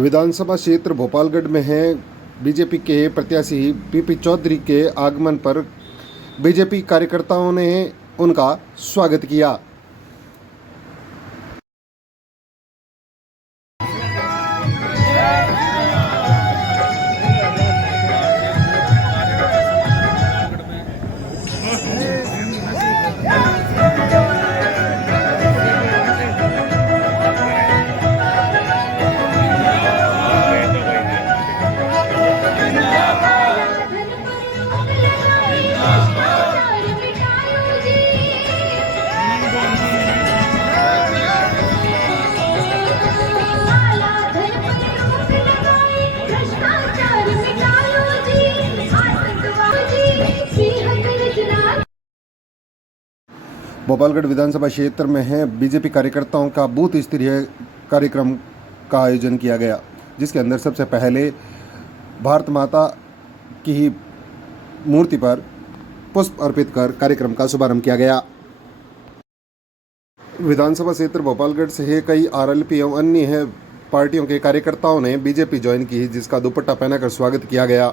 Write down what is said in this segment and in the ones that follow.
विधानसभा क्षेत्र भोपालगढ़ में है। बीजेपी के प्रत्याशी पीपी चौधरी के आगमन पर बीजेपी कार्यकर्ताओं ने उनका स्वागत किया। भोपालगढ़ विधानसभा क्षेत्र में है बीजेपी कार्यकर्ताओं का बूथ स्तरीय कार्यक्रम का आयोजन किया गया, जिसके अंदर सबसे पहले भारत माता की मूर्ति पर पुष्प अर्पित कर कार्यक्रम का शुभारंभ किया गया। विधानसभा क्षेत्र भोपालगढ़ से कई आरएलपी एवं अन्य पार्टियों के कार्यकर्ताओं ने बीजेपी ज्वाइन की, जिसका दुपट्टा पहनाकर स्वागत किया गया।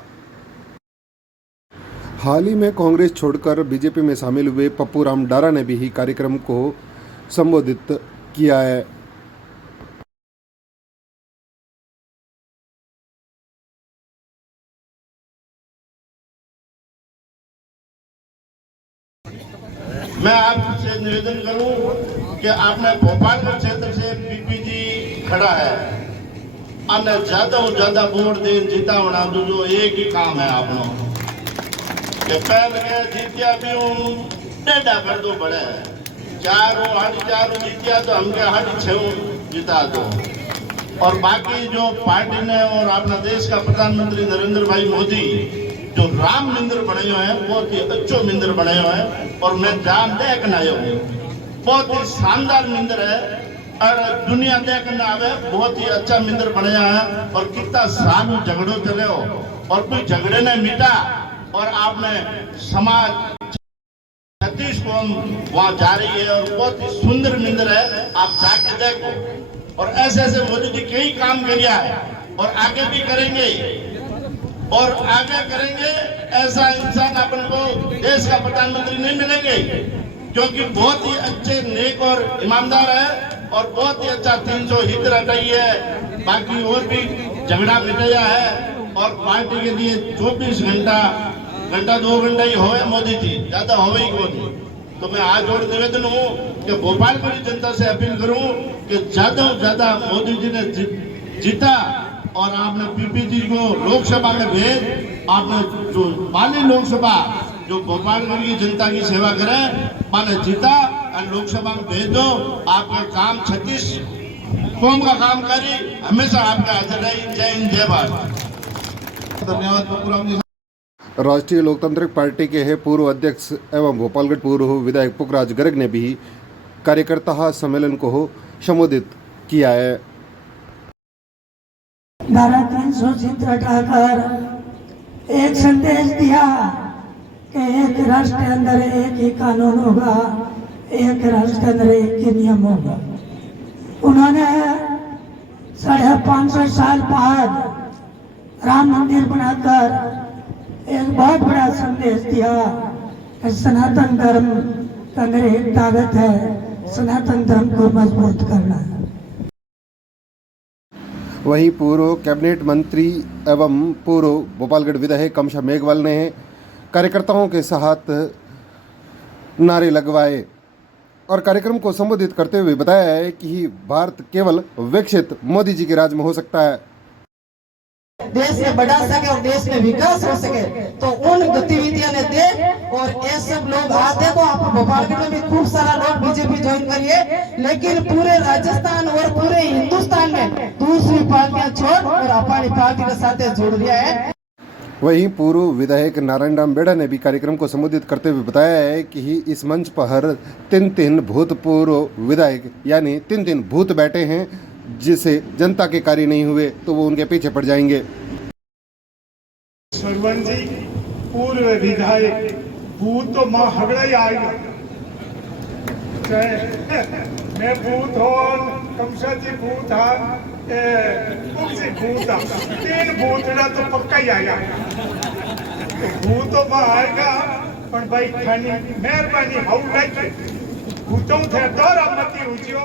हाल ही में कांग्रेस छोड़कर बीजेपी में शामिल हुए पप्पू राम डारा ने भी कार्यक्रम को संबोधित किया है। मैं आपसे निवेदन करूं कि आपने भोपालगढ़ क्षेत्र से पीपी जी खड़ा है, अन्य ज्यादा और ज्यादा वोट दे जीता होना जो एक ही काम है आपनो कि पहले जीतिया भी डेढ़ा कर दो बड़े चारों हाड़ी चारों जीतिया तो हमके हाड़ी छह जीता दो। और बाकी जो पार्टी ने और अपना देश का प्रधानमंत्री नरेंद्र भाई मोदी जो राम मंदिर बने हुए हैं, बहुत ही अच्छो मंदिर बने हुए हैं और मैं जान देखना आया हूँ, बहुत ही शानदार मंदिर है और दुनिया देखना आवे, बहुत ही अच्छा मंदिर बनाया है। और कितना साल झगड़ो चले हो और कोई झगड़े ने मिटा और आपने समाज छत्तीस को वहां जा रही है और बहुत ही सुंदर मंदिर है, आप जाके देखो। और ऐसे ऐसे मोदी जी कई काम किया है और आगे भी करेंगे और आगे करेंगे। ऐसा इंसान अपन को देश का प्रधानमंत्री नहीं मिलेंगे, क्योंकि बहुत ही अच्छे नेक और ईमानदार है और बहुत ही अच्छा 300 हित हटाई है, बाकी और भी झगड़ा मिटाया है। और पार्टी के लिए 24 घंटा 2 घंटा ही होवे मोदी जी, ज्यादा होवे ही नहीं। तो मैं आज और निवेदन हूँ कि भोपाल की जनता से अपील करूँ कि ज्यादा से ज्यादा मोदी जी ने जीता और आपने पीपी जी को लोकसभा में भेज, आपने जो पाली लोकसभा जो भोपालगढ़ की जनता की सेवा करे माने जीता और लोकसभा में भेज दो। आपका काम 36 कौम का काम करी, हमेशा आपका हाजिर रही। जय हिंद जय भारत। धन्यवाद। राष्ट्रीय लोकतांत्रिक पार्टी के पूर्व अध्यक्ष एवं भोपालगढ़ पूर्व विधायक पुखराज गर्ग ने भी कार्यकर्ता सम्मेलन को संबोधित किया है। धारा 370 हटाकर एक संदेश दिया कि एक राष्ट्र के अंदर एक ही कानून होगा, एक राष्ट्र के अंदर एक ही नियम होगा। उन्होंने 550 साल बाद राम मंदिर बनाकर एक बहुत बड़ा संदेश दिया कि सनातन धर्म के अंदर एक ताकत है, सनातन धर्म को मजबूत करना है। वहीं पूर्व कैबिनेट मंत्री एवं पूर्व भोपालगढ़ विधायक कमशा मेघवाल ने कार्यकर्ताओं के साथ नारे लगवाए और कार्यक्रम को संबोधित करते हुए बताया है कि भारत केवल विकसित मोदी जी के राज में हो सकता है। देश में बढ़ा सके और देश में विकास हो सके तो उन गतिविधियां ने दे। और ये सब लोग आते तो आप भोपालगढ़ में भी खूब सारा लोग बीजेपी ज्वाइन करिए, लेकिन पूरे राजस्थान और पूरे हिंदुस्तान में दूसरी पार्टियां छोड़ और अपनी पार्टी के साथ जुड़ गया है। वहीं पूर्व विधायक नारायण राम बेड़ा ने भी कार्यक्रम को संबोधित करते हुए बताया है कि इस मंच पर 3 भूतपूर्व विधायक यानी 3 भूत बैठे हैं, जिसे जनता के कार्य नहीं हुए तो वो उनके पीछे पड़ जाएंगे। सरवन जी पूर्व विधायक भूत तो मां हगड़ा ही आएगा। मैं भूत होन कमशा जी भूत हान उनसे भूत आ 3 भूतड़ा तो पक्का ही आया तो भूत तो वहाँ आएगा पर भाई खानी मेहरबानी हाउ लाइक भूतों थे दौरा मती ऊंचियो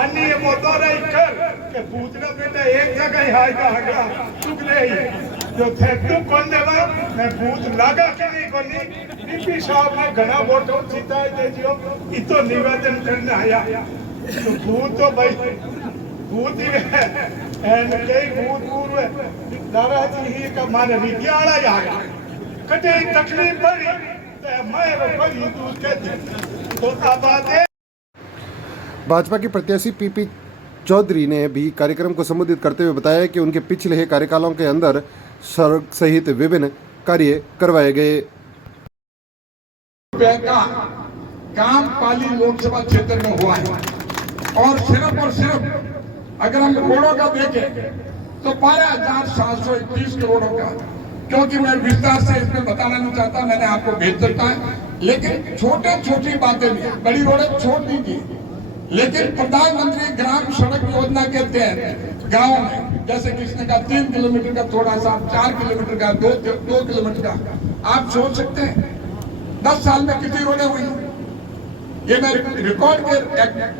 अन्य वो दौरा ही कर के भूतड़ा बेटा एक जगह ही आएगा चुगले ही जो थे तू कौन देवा मैं भूत लागा कि नहीं कोनी बीपी साहब ने घना वोटों जीता दे दियो इतो निवेदन करने आया तो भूत तो भाई भूत ही है एन कई भूत पूर्व दादाजी ही का माने विद्यालय आया कटे तकलीफ पड़ी तो मैं पड़ी तू कहती तो अब बात है। भाजपा के प्रत्याशी पीपी चौधरी ने भी कार्यक्रम को संबोधित करते हुए बताया कि उनके पिछले कार्यकालों के अंदर सड़क सहित विभिन्न कार्य करवाए गए। का काम पाली लोकसभा क्षेत्र में हुआ है और सिर्फ अगर हम करोड़ों का देखें तो 12,731 करोड़ों का, क्योंकि मैं विस्तार से इसमें बताना नहीं चाहता, मैंने आपको भेज देता है, लेकिन छोटी बातें भी बड़ी रोडें छोड़ दीजिए, लेकिन प्रधानमंत्री ग्राम सड़क योजना के तहत गाँव में जैसे किसने का 3 किलोमीटर का थोड़ा सा 4 किलोमीटर का 2 किलोमीटर का, आप सोच सकते हैं 10 साल में कितनी रोडें हुई। ये मैं रिकॉर्ड के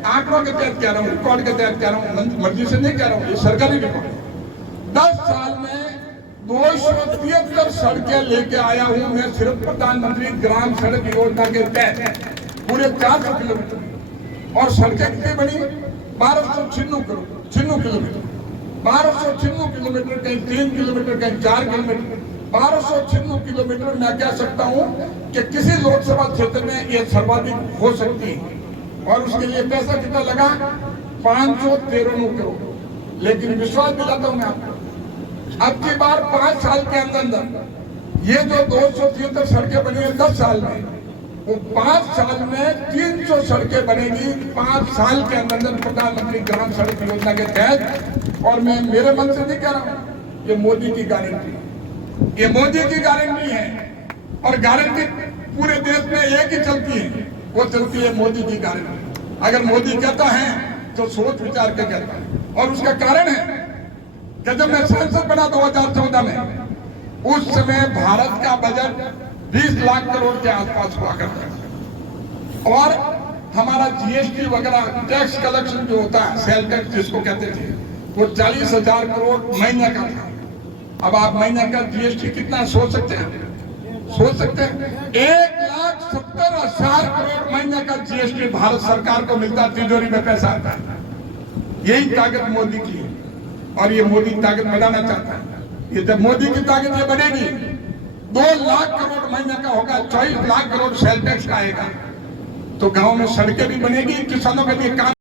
आंकड़ों के तहत कह रहा हूँ, रिकॉर्ड के तहत कह रहा हूँ, मर्जी से नहीं कह रहा हूँ, ये सरकारी रिकॉर्ड। 10 साल में 273 सड़कें लेके आया हूँ मैं सिर्फ प्रधानमंत्री ग्राम सड़क योजना के तहत पूरे 400 किलोमीटर, और सड़कें कितनी बनी 1296 किलोमीटर, 1296 किलोमीटर, कहीं 3 किलोमीटर, कहीं 4 किलोमीटर, 1296 किलोमीटर। मैं कह सकता हूं कि किसी लोकसभा क्षेत्र में ये सर्वाधिक हो सकती है, और उसके लिए पैसा कितना लगा 513 करोड़। लेकिन विश्वास दिलाता हूं मैं आपको, अब की बार 5 साल के अंदर ये जो 273 सड़कें बनी है 10 साल में, वो 5 साल में 300 सड़कें बनेगी 5 साल के अंदर प्रधानमंत्री ग्राम सड़क योजना के तहत। और मैं मेरे मन से नहीं कह रहा हूं, ये मोदी की गारंटी, ये मोदी की गारंटी है, और गारंटी पूरे देश में एक ही चलती है, वो चलती है मोदी की गारंटी। अगर मोदी कहता है तो सोच विचार के कहता है, और उसका कारण है कि जब मैं सांसद बना 2014 में, उस समय भारत का बजट 20 लाख करोड़ के आसपास हुआ करता है, और हमारा जीएसटी वगैरह टैक्स कलेक्शन जो होता है, सेल टैक्स जिसको कहते थे, वो 40,000 करोड़ महीने का था। अब आप महीने का जीएसटी कितना सोच सकते हैं? सोच सकते हैं 1,70,000 करोड़ महीने का जीएसटी भारत सरकार को मिलता, तिजोरी में पैसा आता है। यही ताकत मोदी की है, और ये मोदी ताकत बढ़ाना चाहता है। ये जब मोदी की ताकत ये बढ़ेगी, 2 लाख करोड़ महीने का होगा, 24 लाख करोड़ सेल टैक्स का आएगा, तो गांव में सड़कें भी बनेगी, किसानों के लिए काम